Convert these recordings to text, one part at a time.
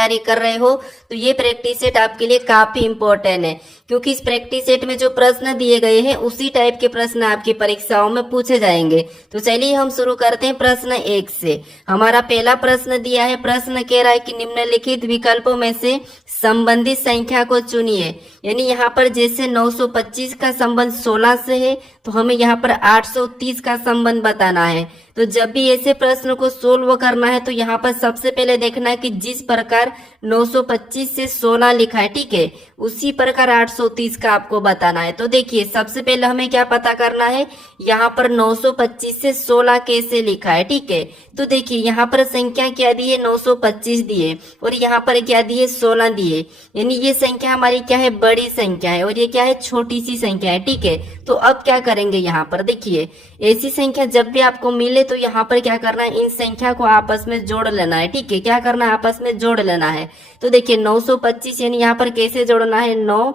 तैयारी कर रहे हो तो ये प्रैक्टिस सेट आपके लिए काफी इंपॉर्टेंट है, क्योंकि इस प्रैक्टिस सेट में जो प्रश्न दिए गए हैं उसी टाइप के प्रश्न आपकी परीक्षाओं में पूछे जाएंगे। तो चलिए हम शुरू करते हैं प्रश्न 1 से। हमारा पहला प्रश्न दिया है, प्रश्न कह रहा है कि निम्नलिखित विकल्पों में से संबंधित संख्या को चुनिए। यानी यहाँ पर जैसे 925 का संबंध 16 से है तो हमें यहाँ पर 830 का संबंध बताना है। तो जब भी ऐसे प्रश्न को सोल्व करना है तो यहाँ पर सबसे पहले देखना है कि जिस प्रकार 925 से 16 लिखा है, ठीक है, उसी प्रकार 830 का आपको बताना है। तो देखिए सबसे पहले हमें क्या पता करना है, यहाँ पर 925 से 16 कैसे लिखा है, ठीक है। तो देखिए यहाँ पर संख्या क्या दी है, 925 दिए और यहाँ पर क्या दिए, 16 दिए। यानी ये संख्या हमारी क्या है, बड़ी संख्या है और ये क्या है, छोटी सी संख्या है, ठीक है। तो अब क्या करेंगे, यहाँ पर देखिए ऐसी संख्या जब भी आपको मिले तो यहाँ पर क्या करना है, इन संख्या को आपस में जोड़ लेना है, ठीक है। क्या करना है, आपस में जोड़ लेना है। तो देखिए 925 यानी यहाँ पर कैसे जोड़ना है, 9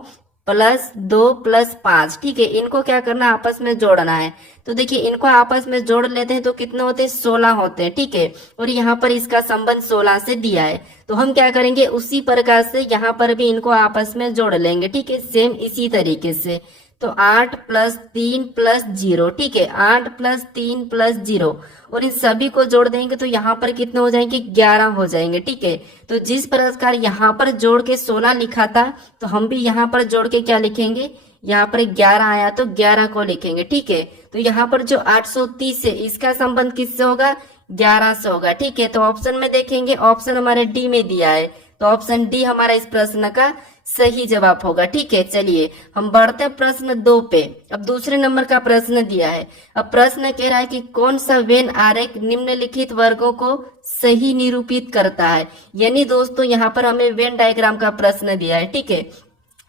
+ 2 + 5, ठीक है। इनको क्या करना है, आपस में जोड़ना है। तो देखिए इनको आपस में जोड़ लेते हैं तो कितने होते हैं, 16 होते हैं, ठीक है। और यहाँ पर इसका संबंध 16 से दिया है तो हम क्या करेंगे, उसी प्रकार से यहाँ पर भी इनको आपस में जोड़ लेंगे, ठीक है, सेम इसी तरीके से। तो 8 + 3 + 0, ठीक है, 8 + 3 + 0 और इन सभी को जोड़ देंगे तो यहाँ पर कितने हो जाएंगे, 11 हो जाएंगे, ठीक है। तो जिस प्रकार यहाँ पर जोड़ के 16 लिखा था तो हम भी यहाँ पर जोड़ के क्या लिखेंगे, यहाँ पर 11 आया तो 11 को लिखेंगे, ठीक है। तो यहाँ पर जो 830 है इसका संबंध किससे होगा, 11 से होगा, ठीक है। तो ऑप्शन में देखेंगे, ऑप्शन हमारे डी में दिया है तो ऑप्शन डी हमारा इस प्रश्न का सही जवाब होगा, ठीक है। चलिए हम बढ़ते हैं प्रश्न 2 पे। अब दूसरे नंबर का प्रश्न दिया है। अब प्रश्न कह रहा है कि कौन सा वेन आरेख निम्नलिखित वर्गों को सही निरूपित करता है। यानी दोस्तों यहाँ पर हमें वेन डायग्राम का प्रश्न दिया है, ठीक है,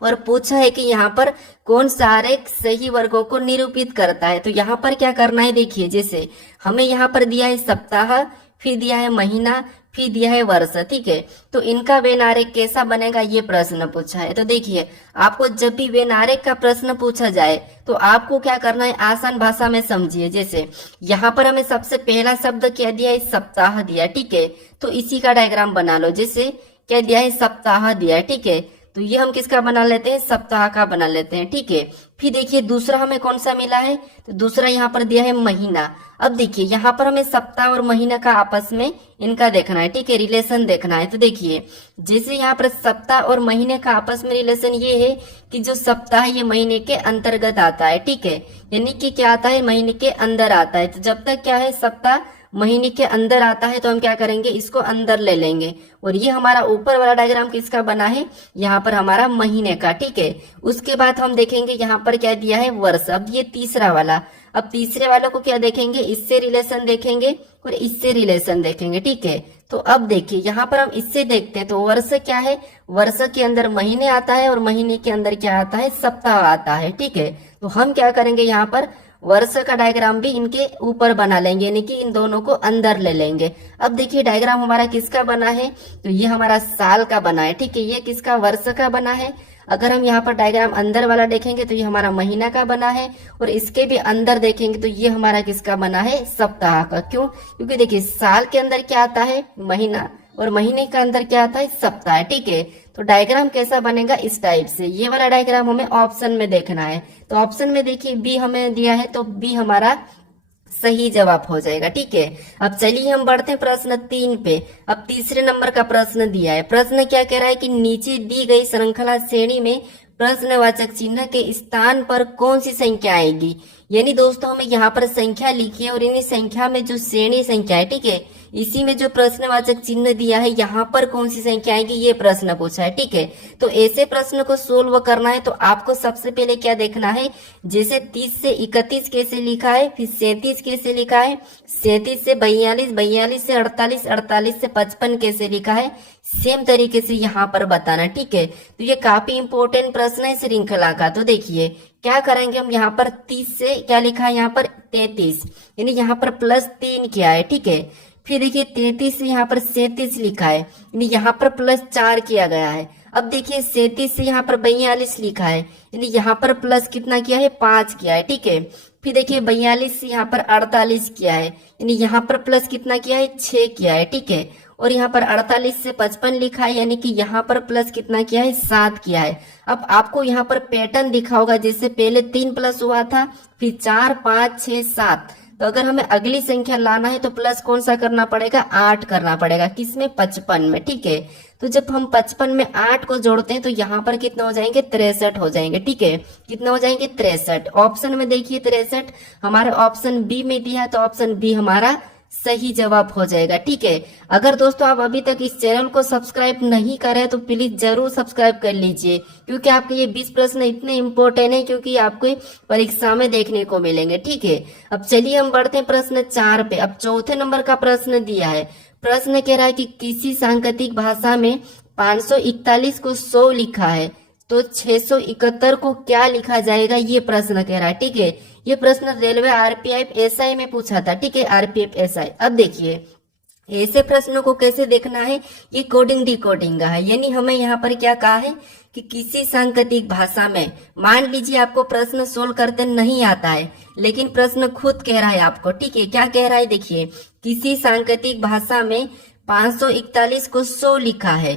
और पूछा है कि यहाँ पर कौन सा आरेख सही वर्गों को निरूपित करता है। तो यहाँ पर क्या करना है, देखिए जैसे हमें यहाँ पर दिया है सप्ताह, फिर दिया है महीना, फिर दिया है वर्ष, ठीक है। तो इनका वेन आरेख कैसा बनेगा, ये प्रश्न पूछा है। तो देखिए आपको जब भी वेन आरेख का प्रश्न पूछा जाए तो आपको क्या करना है, आसान भाषा में समझिए। जैसे यहाँ पर हमें सबसे पहला शब्द क्या दिया है, सप्ताह दिया, ठीक है। तो इसी का डायग्राम बना लो। जैसे क्या दिया है, सप्ताह दिया है, ठीक है। तो ये हम किसका बना लेते हैं, सप्ताह का बना लेते हैं, ठीक है। फिर देखिए दूसरा हमें कौन सा मिला है, तो दूसरा यहाँ पर दिया है महीना। अब देखिए यहाँ पर हमें सप्ताह और महीना का आपस में इनका देखना है, ठीक है, रिलेशन देखना है। तो देखिए जैसे यहाँ पर सप्ताह और महीने का आपस में रिलेशन ये है कि जो सप्ताह ये महीने के अंतर्गत आता है, ठीक है, यानी कि क्या आता है, महीने के अंदर आता है। तो जब तक क्या है, सप्ताह महीने के अंदर आता है तो हम क्या करेंगे, इसको अंदर ले लेंगे। और ये हमारा ऊपर वाला डायग्राम किसका बना है, यहाँ पर हमारा महीने का, ठीक है। उसके बाद हम देखेंगे यहाँ पर क्या दिया है, वर्ष। अब ये तीसरा वाला, अब तीसरे वाले को क्या देखेंगे, इससे रिलेशन देखेंगे और इससे रिलेशन देखेंगे, ठीक है। तो अब देखिए यहाँ पर हम इससे देखते हैं तो वर्ष क्या है, वर्ष के अंदर महीने आता है और महीने के अंदर क्या आता है, सप्ताह आता है, ठीक है। तो हम क्या करेंगे, यहाँ पर वर्ष का डायग्राम भी इनके ऊपर बना लेंगे, यानी कि इन दोनों को अंदर ले लेंगे। अब देखिए डायग्राम हमारा किसका बना है, तो ये हमारा साल का बना है, ठीक है। ये किसका, वर्ष का बना है। अगर हम यहाँ पर डायग्राम अंदर वाला देखेंगे तो ये हमारा महीना का बना है और इसके भी अंदर देखेंगे तो ये हमारा किसका बना है, सप्ताह का। क्यों, क्योंकि देखिए साल के अंदर क्या आता है, महीना, और महीने का अंदर क्या आता है, सप्ताह, ठीक है। तो डायग्राम कैसा बनेगा, इस टाइप से। ये वाला डायग्राम हमें ऑप्शन में देखना है। तो ऑप्शन में देखिए बी हमें दिया है तो बी हमारा सही जवाब हो जाएगा, ठीक है। अब चलिए हम बढ़ते हैं प्रश्न 3 पे। अब तीसरे नंबर का प्रश्न दिया है। प्रश्न क्या कह रहा है कि नीचे दी गई श्रृंखला श्रेणी में प्रश्नवाचक चिन्ह के स्थान पर कौन सी संख्या आएगी। यानी दोस्तों हमें यहाँ पर संख्या लिखी है और इन्हीं संख्या में जो श्रेणी संख्या है, ठीक है, इसी में जो प्रश्नवाचक चिन्ह दिया है यहाँ पर कौन सी संख्या आएगी, ये प्रश्न पूछा है, ठीक है। तो ऐसे प्रश्न को सोल्व करना है तो आपको सबसे पहले क्या देखना है, जैसे 30 से 31 कैसे लिखा है, फिर 37 कैसे लिखा है, 37 से 42, 42 से 48, 48 से 55 कैसे लिखा है, सेम तरीके से यहाँ पर बताना, ठीक है। तो ये काफी इंपॉर्टेंट प्रश्न है श्रृंखला का। तो देखिए क्या करेंगे हम, यहाँ पर 30 से क्या लिखा है, यहाँ पर 33, यानी यहाँ पर +3 किया है, ठीक है। फिर देखिए 33 से यहाँ पर 37 लिखा है, यानी यहाँ पर +4 किया गया है। अब देखिए 37 से यहाँ पर 42 लिखा है, यानी यहाँ पर प्लस कितना किया है, 5 किया है, ठीक है। फिर देखिए 42 से यहाँ पर 48 किया है, यानी यहाँ पर प्लस कितना किया है, 6 किया है, ठीक है। और यहाँ पर 48 से 55 लिखा है, यानी कि यहाँ पर प्लस कितना किया है, 7 किया है। अब आपको यहाँ पर पैटर्न दिखा होगा, जैसे पहले 3 प्लस हुआ था, फिर 4, 5, 6, 7। तो अगर हमें अगली संख्या लाना है तो प्लस कौन सा करना पड़ेगा, 8 करना पड़ेगा। किसमें, 55 में, ठीक है। तो जब हम 55 में 8 को जोड़ते हैं तो यहाँ पर कितना हो जाएंगे, 63 हो जाएंगे, ठीक है। कितना हो जाएंगे, 63। ऑप्शन में देखिए 63 हमारे ऑप्शन बी में दिया है, तो ऑप्शन बी हमारा सही जवाब हो जाएगा, ठीक है। अगर दोस्तों आप अभी तक इस चैनल को सब्सक्राइब नहीं करे तो प्लीज जरूर सब्सक्राइब कर लीजिए, क्योंकि आपके ये 20 प्रश्न इतने इम्पोर्टेंट है, क्योंकि आपको परीक्षा में देखने को मिलेंगे, ठीक है। अब चलिए हम बढ़ते हैं प्रश्न 4 पे। अब चौथे नंबर का प्रश्न दिया है। प्रश्न कह रहा है कि किसी सांकेतिक भाषा में 541 को 100 लिखा है, तो 671 को क्या लिखा जाएगा, ये प्रश्न कह रहा है, ठीक है। ये प्रश्न रेलवे आरपीएफ एसआई में पूछा था, ठीक है, आरपीएफ एसआई। अब देखिए ऐसे प्रश्नों को कैसे देखना है, ये कोडिंग डिकोडिंग का है। यानी हमें यहाँ पर क्या कहा है कि किसी सांकेतिक भाषा में, मान लीजिए आपको प्रश्न सोल्व करते नहीं आता है, लेकिन प्रश्न खुद कह रहा है आपको, ठीक है। क्या कह रहा है, देखिए किसी सांकेतिक भाषा में 541 को 100 लिखा है,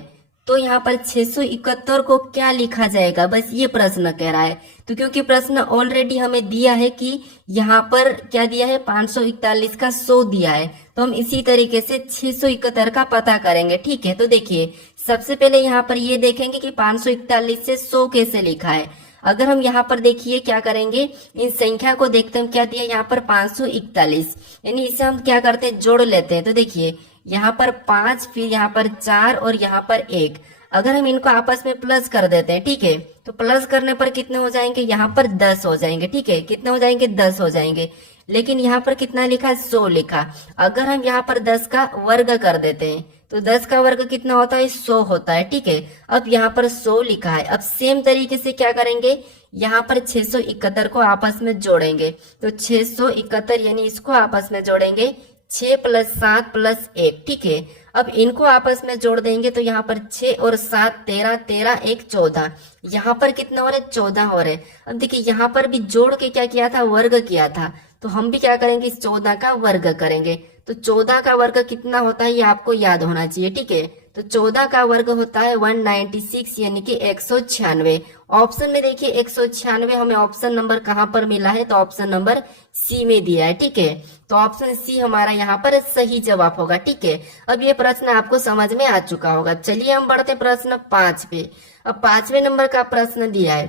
तो यहाँ पर 671 को क्या लिखा जाएगा, बस ये प्रश्न कह रहा है। तो क्योंकि प्रश्न ऑलरेडी हमें दिया है कि यहाँ पर क्या दिया है, 541 का 100 दिया है, तो हम इसी तरीके से 671 का पता करेंगे, ठीक है। तो देखिए सबसे पहले यहाँ पर ये देखेंगे कि 541 से 100 कैसे लिखा है। अगर हम यहाँ पर देखिए क्या करेंगे, इन संख्या को देखते हैं क्या दिया यहाँ पर 541, यानी इसे हम क्या करते हैं, जोड़ लेते हैं। तो देखिए यहाँ पर 5, फिर यहाँ पर 4 और यहाँ पर 1। अगर हम इनको आपस में प्लस कर देते हैं, ठीक है, तो प्लस करने पर कितने हो जाएंगे, यहाँ पर 10 हो जाएंगे, ठीक है। कितने हो जाएंगे, 10 हो जाएंगे। लेकिन यहाँ पर कितना लिखा, 100 लिखा। अगर हम यहाँ पर 10 का वर्ग कर देते हैं तो 10 का वर्ग कितना होता है, 100 होता है, ठीक है। अब यहाँ पर 100 लिखा है। अब सेम तरीके से क्या करेंगे, यहाँ पर 671 को आपस में जोड़ेंगे। तो 671 यानी इसको आपस में जोड़ेंगे, 6 + 7 + 1, ठीक है। अब इनको आपस में जोड़ देंगे तो यहाँ पर 6 और 7 13, 13 1 14, यहाँ पर कितना हो रहा है, 14 हो रहे। अब देखिए यहाँ पर भी जोड़ के क्या किया था, वर्ग किया था, तो हम भी क्या करेंगे, इस 14 का वर्ग करेंगे। तो 14 का वर्ग कितना होता है, ये आपको याद होना चाहिए, ठीक है। तो 14 का वर्ग होता है 196, यानी कि 196। ऑप्शन में देखिए 196 हमें ऑप्शन नंबर कहाँ पर मिला है, तो ऑप्शन नंबर सी में दिया है, ठीक है। तो ऑप्शन सी हमारा यहाँ पर सही जवाब होगा, ठीक है। अब ये प्रश्न आपको समझ में आ चुका होगा। चलिए हम बढ़ते प्रश्न 5 पे। अब 5वें नंबर का प्रश्न दिया है।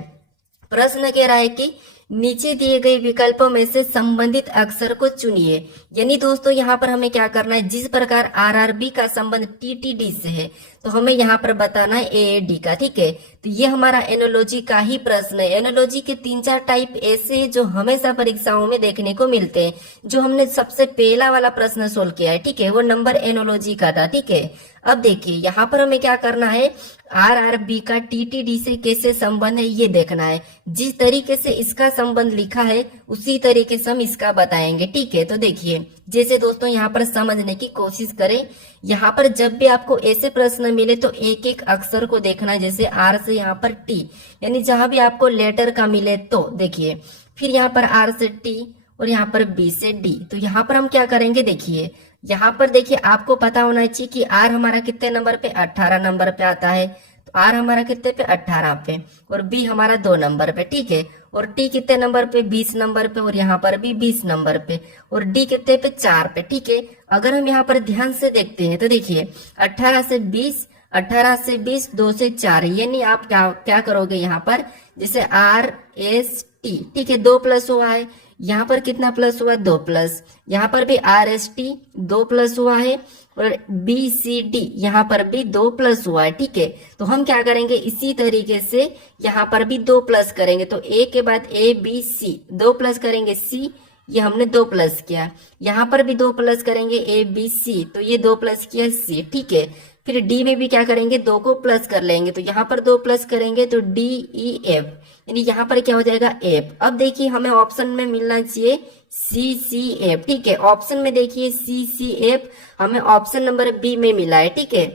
प्रश्न कह रहा है कि नीचे दिए गए विकल्पों में से संबंधित अक्षर को चुनिए। यानी दोस्तों यहाँ पर हमें क्या करना है, जिस प्रकार आरआरबी का संबंध टीटीडी से है, तो हमें यहाँ पर बताना है एएडी का, ठीक है। तो ये हमारा एनोलॉजी का ही प्रश्न है। एनोलॉजी के 3-4 टाइप ऐसे हैं जो हमेशा परीक्षाओं में देखने को मिलते हैं। जो हमने सबसे पहला वाला प्रश्न सोल्व किया है, ठीक है, वो नंबर एनोलॉजी का था, ठीक है। अब देखिए यहाँ पर हमें क्या करना है, आरआरबी का टीटीडी से कैसे संबंध है ये देखना है। जिस तरीके से इसका संबंध लिखा है उसी तरीके से हम इसका बताएंगे, ठीक है। तो देखिए जैसे दोस्तों यहाँ पर समझने की कोशिश करें। यहाँ पर जब भी आपको ऐसे प्रश्न मिले तो एक एक अक्षर को देखना है, जैसे आर से यहाँ पर टी, यानी जहां भी आपको लेटर का मिले तो देखिए, फिर यहाँ पर आर से टी और यहाँ पर बी से डी। तो यहाँ पर हम क्या करेंगे, देखिए यहाँ पर देखिए आपको पता होना चाहिए कि आर हमारा कितने नंबर पे, 18 नंबर पे आता है। तो आर हमारा कितने पे, 18 पे, और बी हमारा 2 नंबर पे, ठीक है। और टी कितने नंबर पे, 20 नंबर पे, और यहाँ पर भी 20 नंबर पे, और डी कितने पे, 4 पे, ठीक है। अगर हम यहाँ पर ध्यान से देखते हैं तो देखिए 18 से 20, 18 से 20, 2 से 4, यानी आप क्या करोगे यहाँ पर, जैसे आर एस टी, ठीक है, 2 प्लस हुआ है, यहाँ पर कितना प्लस हुआ, 2 प्लस, यहाँ पर भी आर एस टी 2 प्लस हुआ है, और बी सी डी यहाँ पर भी 2 प्लस हुआ है, ठीक है। तो हम क्या करेंगे, इसी तरीके से यहाँ पर भी 2 प्लस करेंगे। तो ए के बाद ए बी सी 2 प्लस करेंगे, सी ये हमने 2 प्लस किया, यहाँ पर भी 2 प्लस करेंगे ए बी सी, तो ये 2 प्लस किया सी, ठीक है। फिर डी में भी क्या करेंगे, 2 को प्लस कर लेंगे, तो यहाँ पर 2 प्लस करेंगे तो डी ई एफ, यानी यहाँ पर क्या हो जाएगा, एफ। अब देखिए हमें ऑप्शन में मिलना चाहिए सी सी एफ, ठीक है। ऑप्शन में देखिए सी सी एफ हमें ऑप्शन नंबर बी में मिला है, ठीक है।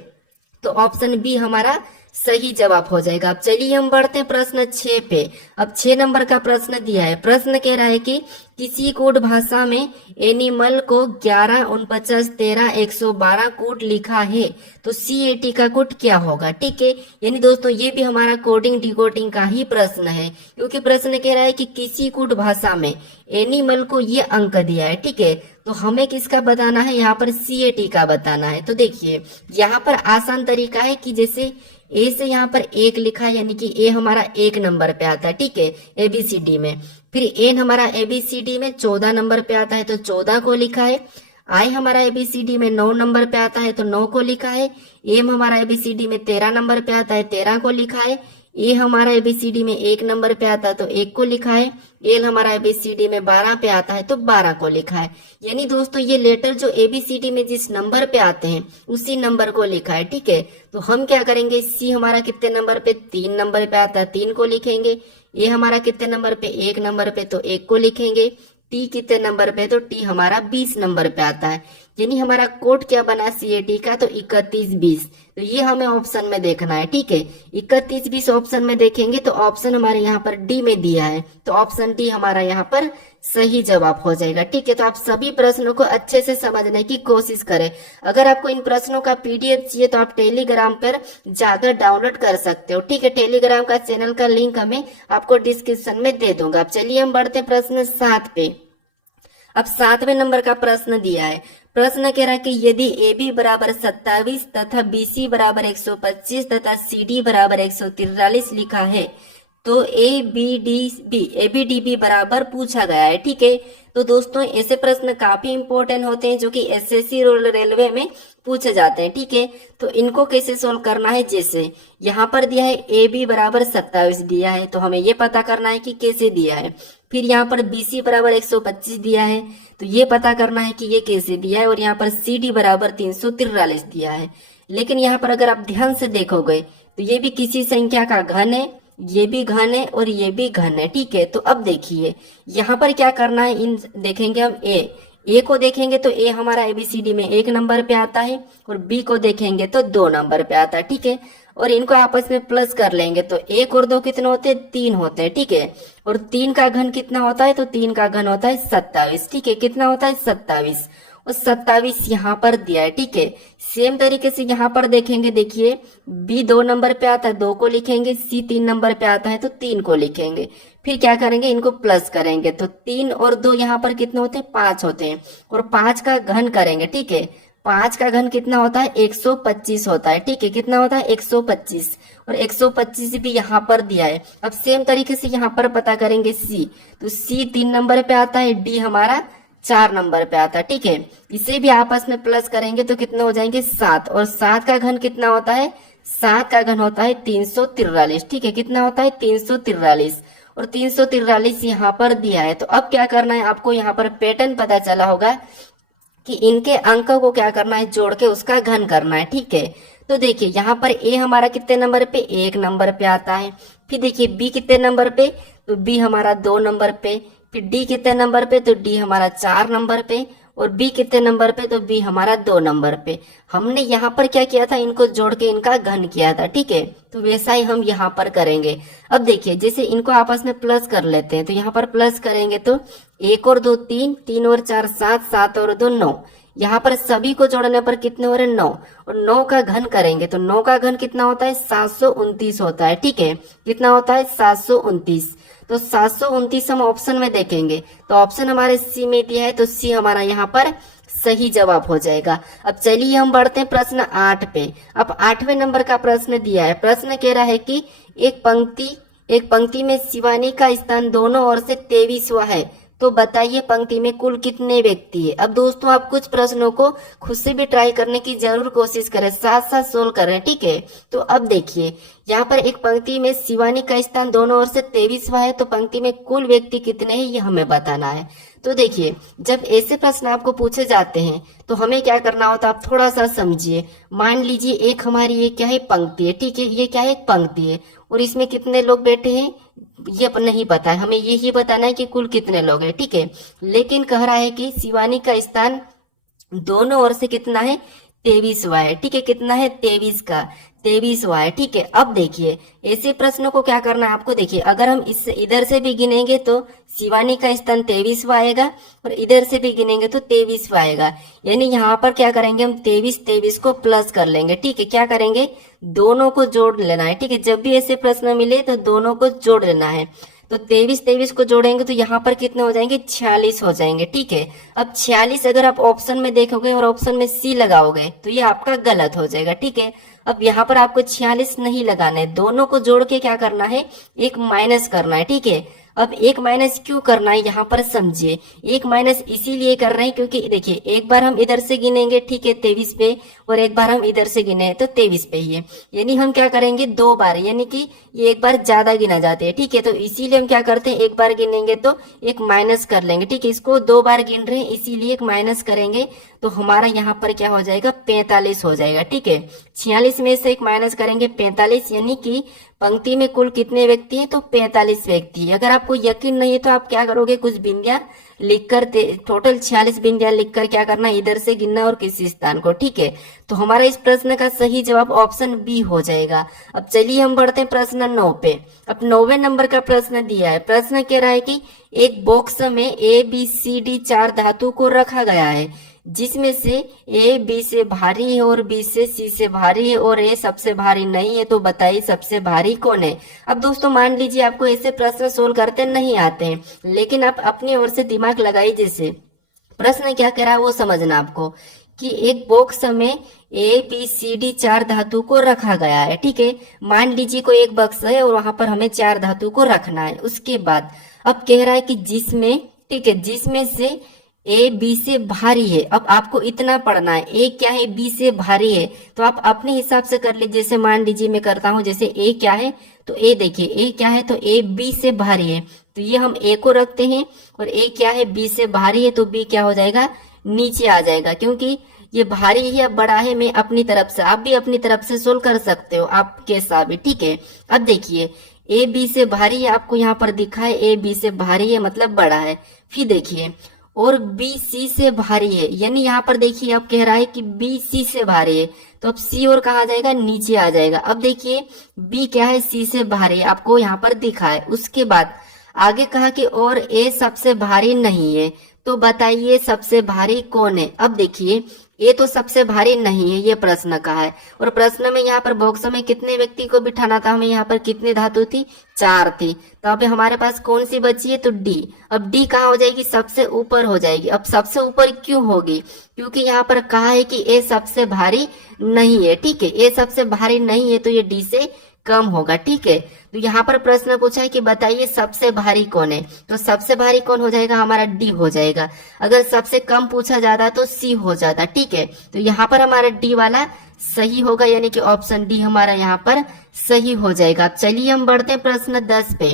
तो ऑप्शन बी हमारा सही जवाब हो जाएगा। अब चलिए हम बढ़ते हैं प्रश्न 6 पे। अब 6 नंबर का प्रश्न दिया है। प्रश्न कह रहा है कि किसी कोड भाषा में एनिमल को 11, 49, 13, 112 कोड लिखा है तो CAT का कोड क्या होगा। ठीक है, यानी दोस्तों ये भी हमारा कोडिंग डिकोडिंग का ही प्रश्न है, क्योंकि प्रश्न कह रहा है कि किसी कोड भाषा में एनिमल को ये अंक दिया है। ठीक है, तो हमें किसका बताना है, यहाँ पर CAT का बताना है। तो देखिए यहाँ पर आसान तरीका है कि जैसे ए से यहाँ पर 1 लिखा है, यानी कि ए हमारा 1 नंबर पे आता है। ठीक है, ABCD में। फिर एन हमारा ABCD में 14 नंबर पे आता है तो 14 को लिखा है। आई हमारा ABCD में 9 नंबर पे आता है तो 9 को लिखा है। एम हमारा ABCD में 13 नंबर पे आता है, 13 को लिखा है। ए हमारा ABCD में 1 नंबर पे आता है तो 1 को लिखा है। एल हमारा ABCD में 12 पे आता है तो 12 को लिखा है। यानी दोस्तों ये लेटर जो ABCD में जिस नंबर पे आते हैं उसी नंबर को लिखा है। ठीक है, तो हम क्या करेंगे, सी हमारा कितने नंबर पे, 3 नंबर पे आता है, 3 को लिखेंगे। ए हमारा कितने नंबर पे, 1 नंबर पे तो 1 को लिखेंगे। टी कितने नंबर पे, तो टी हमारा 20 नंबर पे आता है। यानी हमारा कोड क्या बना CAT का, तो 3120। तो ये हमें ऑप्शन में देखना है। ठीक है, 3120 ऑप्शन में देखेंगे तो ऑप्शन हमारे यहाँ पर डी में दिया है, तो ऑप्शन डी हमारा यहाँ पर सही जवाब हो जाएगा। ठीक है, तो आप सभी प्रश्नों को अच्छे से समझने की कोशिश करें। अगर आपको इन प्रश्नों का PDF चाहिए तो आप टेलीग्राम पर जाकर डाउनलोड कर सकते हो। ठीक है, टेलीग्राम का चैनल का लिंक हमें आपको डिस्क्रिप्शन में दे दूंगा। अब चलिए हम बढ़ते हैं प्रश्न 7 पे। अब 7वें नंबर का प्रश्न दिया है। प्रश्न कह रहा है कि यदि AB बराबर 27 तथा BC बराबर 125 तथा CD बराबर 143 लिखा है तो ABDB बराबर पूछा गया है। ठीक है, तो दोस्तों ऐसे प्रश्न काफी इंपॉर्टेंट होते हैं जो कि SSC रेलवे में पूछे जाते हैं। ठीक है, तो इनको कैसे सोल्व करना है, जैसे यहाँ पर दिया है AB बराबर 27 दिया है तो हमें ये पता करना है कि कैसे दिया है। फिर यहाँ पर BC बराबर 125 दिया है तो ये पता करना है कि ये कैसे दिया है। और यहाँ पर CD बराबर 343 दिया है। लेकिन यहाँ पर अगर आप ध्यान से देखोगे तो ये भी किसी संख्या का घन है, ये भी घन है और ये भी घन है। ठीक है, तो अब देखिए यहाँ पर क्या करना है, इन देखेंगे हम ए को देखेंगे तो ए हमारा ABCD में 1 नंबर पे आता है और B को देखेंगे तो 2 नंबर पे आता है। ठीक है, और इनको आपस में प्लस कर लेंगे तो 1 और 2 कितने होते हैं, 3 होते हैं। ठीक है, और 3 का घन कितना होता है, तो 3 का घन होता है 27। ठीक है, कितना होता है 27 और 27 यहाँ पर दिया है। ठीक है, सेम तरीके से यहाँ पर देखेंगे, देखिए B 2 नंबर पे आता है, 2 को लिखेंगे। C 3 नंबर पे आता है तो 3 को लिखेंगे। फिर क्या करेंगे, इनको प्लस करेंगे तो 3 और 2 यहाँ पर कितने होते हैं, 5 होते हैं और 5 का घन करेंगे। ठीक है, 5 का घन कितना होता है, 125 होता है। ठीक है, कितना होता है 125 और 125 भी यहाँ पर दिया है। अब सेम तरीके से यहाँ पर पता करेंगे C, तो C 3 नंबर पे आता है, D हमारा 4 नंबर पे आता है। ठीक है, इसे भी आपस में प्लस करेंगे तो कितने हो जाएंगे 7 और 7 का घन कितना होता है, 7 का घन होता है 343। ठीक है, कितना होता है 343 और 343 यहाँ पर दिया है। तो अब क्या करना है, आपको यहाँ पर पैटर्न पता चला होगा कि इनके अंक को क्या करना है, जोड़ के उसका घन करना है। ठीक है, तो देखिए यहाँ पर A हमारा कितने नंबर पे, 1 नंबर पे आता है। फिर देखिए B कितने नंबर पे, तो B हमारा 2 नंबर पे। फिर D कितने नंबर पे, तो D हमारा 4 नंबर पे और B कितने नंबर पे, तो B हमारा 2 नंबर पे। हमने यहाँ पर क्या किया था, इनको जोड़ के इनका घन किया था। ठीक है, तो वैसा ही हम यहाँ पर करेंगे। अब देखिए जैसे इनको आपस में प्लस कर लेते हैं तो यहाँ पर प्लस करेंगे तो 1 और 2 3, 3 और 4 7, 7 और 2 9। यहाँ पर सभी को जोड़ने पर कितने हो रहे, 9 और 9 का घन करेंगे तो 9 का घन कितना होता है, 729 होता है। ठीक है, कितना होता है 729। तो 729 हम ऑप्शन में देखेंगे तो ऑप्शन हमारे C में दिया है तो C हमारा यहाँ पर सही जवाब हो जाएगा। अब चलिए हम बढ़ते हैं प्रश्न 8 पे। अब 8वें नंबर का प्रश्न दिया है। प्रश्न कह रहा है कि एक पंक्ति में शिवानी का स्थान दोनों ओर से 23वां है तो बताइए पंक्ति में कुल कितने व्यक्ति है। अब दोस्तों आप कुछ प्रश्नों को खुद से भी ट्राई करने की जरूर कोशिश करें, साथ साथ सोल्व करें। ठीक है, तो अब देखिए यहाँ पर एक पंक्ति में शिवानी का स्थान दोनों ओर से 23वां है तो पंक्ति में कुल व्यक्ति कितने हैं ये हमें बताना है। तो देखिए जब ऐसे प्रश्न आपको पूछे जाते हैं तो हमें क्या करना होता है, आप थोड़ा सा समझिए। मान लीजिए एक हमारी ये क्या है, पंक्ति है। ठीक है, ये क्या है, एक पंक्ति है और इसमें कितने लोग बैठे हैं ये नहीं पता है, हमें यही बताना है कि कुल कितने लोग हैं। ठीक है, लेकिन कह रहा है कि शिवानी का स्थान दोनों ओर से कितना है, 23वां है। ठीक है, कितना है 23 का। 23वां है। ठीक है, अब देखिए ऐसे प्रश्नों को क्या करना है आपको। देखिए अगर हम इस इधर से भी गिनेंगे तो शिवानी का स्तन 23वां आएगा और इधर से भी गिनेंगे तो 23वां आएगा। यानी यहाँ पर क्या करेंगे हम 23 को प्लस कर लेंगे। ठीक है, क्या करेंगे, दोनों को जोड़ लेना है। ठीक है, जब भी ऐसे प्रश्न मिले तो दोनों को जोड़ लेना है। तो 23 को जोड़ेंगे तो यहाँ पर कितने हो जाएंगे, 46 हो जाएंगे। ठीक है, अब 46 अगर आप ऑप्शन में देखोगे और ऑप्शन में सी लगाओगे तो ये आपका गलत हो जाएगा। ठीक है, अब यहाँ पर आपको 46 नहीं लगाना है, दोनों को जोड़ के क्या करना है, एक माइनस करना है। ठीक है, अब एक माइनस क्यों करना है यहाँ पर समझिए। एक माइनस इसीलिए कर रहे हैं क्योंकि देखिए एक बार हम इधर से गिनेंगे, ठीक है, 23 पे, और एक बार हम इधर से गिने तो 23 पे ही है। यानी हम क्या करेंगे, 2 बार, यानी कि ये एक बार ज्यादा गिना जाते हैं। ठीक है, तो इसीलिए हम क्या करते हैं, एक बार गिनेंगे तो एक माइनस कर लेंगे। ठीक है, इसको 2 बार गिन रहे हैं इसीलिए एक माइनस करेंगे तो हमारा यहाँ पर क्या हो जाएगा, 45 हो जाएगा। ठीक है, 46 में से एक माइनस करेंगे 45, यानी कि पंक्ति में कुल कितने व्यक्ति हैं, तो 45 व्यक्ति। अगर आपको यकीन नहीं है तो आप क्या करोगे, कुछ बिंदिया लिखकर टोटल 46 बिंदिया लिखकर क्या करना, इधर से गिनना और किसी स्थान को। ठीक है, तो हमारा इस प्रश्न का सही जवाब ऑप्शन बी हो जाएगा। अब चलिए हम बढ़ते हैं प्रश्न 9 पे। अब 9वें नंबर का प्रश्न दिया है। प्रश्न कह रहा है कि एक बॉक्स में ए बी सी डी 4 धातु को रखा गया है जिसमें से ए बी से भारी है और बी से सी से भारी है और ए सबसे भारी नहीं है, तो बताइए सबसे भारी कौन है। अब दोस्तों मान लीजिए आपको ऐसे प्रश्न सोल्व करते नहीं आते हैं, लेकिन आप अपनी ओर से दिमाग लगाइए। जैसे प्रश्न क्या कह रहा है वो समझना आपको, कि एक बॉक्स में ए बी सी डी 4 धातु को रखा गया है। ठीक है, मान लीजिए कोई एक बक्स है और वहां पर हमें 4 धातु को रखना है। उसके बाद अब कह रहा है कि जिसमें, ठीक है, जिसमें से ए बी से भारी है। अब आपको इतना पढ़ना है, ए क्या है, बी से भारी है, तो आप अपने हिसाब से कर लीजिए। जैसे मान लीजिए मैं करता हूं, जैसे ए क्या है, तो ए देखिए ए क्या है, तो ए बी से भारी है, तो ये हम ए को रखते हैं, और ए क्या है, बी से भारी है, तो बी क्या हो जाएगा, नीचे आ जाएगा, क्योंकि ये भारी है या बड़ा है। मैं अपनी तरफ से, आप भी अपनी तरफ से सोल्व कर सकते हो आपके हिसाब भी। ठीक है, अब देखिए ए बी से भारी है, आपको यहाँ पर दिखा है ए बी से भारी है मतलब बड़ा है। फिर देखिए और बी सी से भारी है, यानी यहाँ पर देखिए अब कह रहा है कि बी सी से भारी है, तो अब सी और कहा जाएगा, नीचे आ जाएगा। अब देखिए बी क्या है, सी से भारी है, आपको यहाँ पर दिखा है। उसके बाद आगे कहा कि और ए सबसे भारी नहीं है, तो बताइए सबसे भारी कौन है। अब देखिए ये तो सबसे भारी नहीं है, ये प्रश्न का है, और प्रश्न में यहाँ पर बॉक्स में कितने व्यक्ति को बिठाना था, हमें यहाँ पर कितनी धातु थी, 4 थी, तो अब हमारे पास कौन सी बची है, तो डी। अब डी कहाँ हो जाएगी, सबसे ऊपर हो जाएगी। अब सबसे ऊपर क्यों होगी, क्योंकि यहाँ पर कहा है कि ए सबसे भारी नहीं है। ठीक है, ए सबसे भारी नहीं है तो ये डी से कम होगा। ठीक है, तो यहाँ पर प्रश्न पूछा है कि बताइए सबसे भारी कौन है, तो सबसे भारी कौन हो जाएगा, हमारा डी हो जाएगा। अगर सबसे कम पूछा जाता तो सी हो जाता। ठीक है, तो यहाँ पर हमारा डी वाला सही होगा, यानी कि ऑप्शन डी हमारा यहाँ पर सही हो जाएगा। चलिए हम बढ़ते हैं प्रश्न 10 पे।